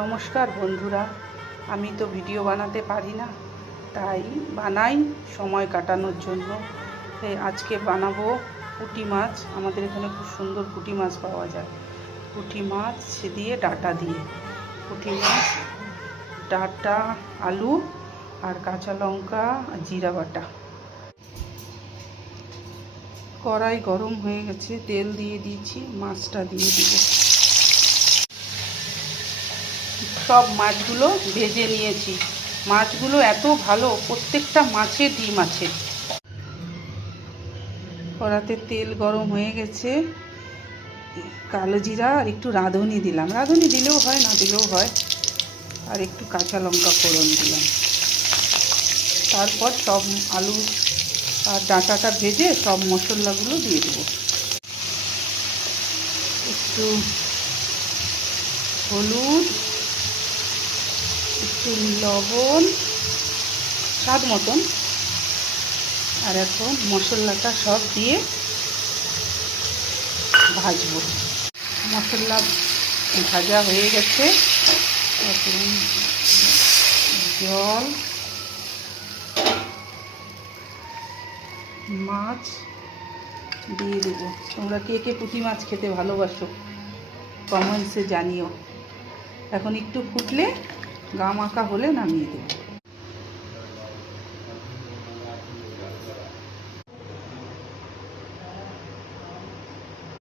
নমস্কার বন্ধুরা, আমি তো ভিডিও বানাতে পারি না, তাই বানাই সময় কাটানোর জন্য। আজকে বানাবো পুঁটি মাছ। আমাদের এখানে খুব সুন্দর পুঁটি মাছ পাওয়া যায়। পুঁটি মাছ দিয়ে ডাঁটা দিয়ে পুঁটি মাছ, ডাঁটা, আলু আর কাঁচা লঙ্কা আর জিরা বাটা। কড়াই গরম হয়ে গেছে, তেল দিয়ে দিয়েছি, মাছটা দিয়ে দিব। সব মাছগুলো ভেজে নিয়েছি। মাছগুলো এত ভালো, প্রত্যেকটা মাছে ডিম আছে। কড়াতে তেল গরম হয়ে গেছে, কালো জিরা আর একটু রাঁধুনি দিলাম। রাঁধুনি দিলেও হয়, না দিলেও হয়। আর একটু কাঁচা লঙ্কা ফোড়ন দিলাম। তারপর সব আলু আর ডাঁটাটা ভেজে সব মশলাগুলো দিয়ে দেবো। একটু হলুদ, একটু লবণ স্বাদ মতন, আর এখন মশলাটা সব দিয়ে ভাজবো। মশলা ভাজা হয়ে গেছে, এখন জল, মাছ দিয়ে দেবো। তোমরা কে কে পুঁটি মাছ খেতে ভালোবাসো কমেন্টসে জানিও। এখন একটু ফুটলে গা মাখা হলে নামিয়ে দেবো।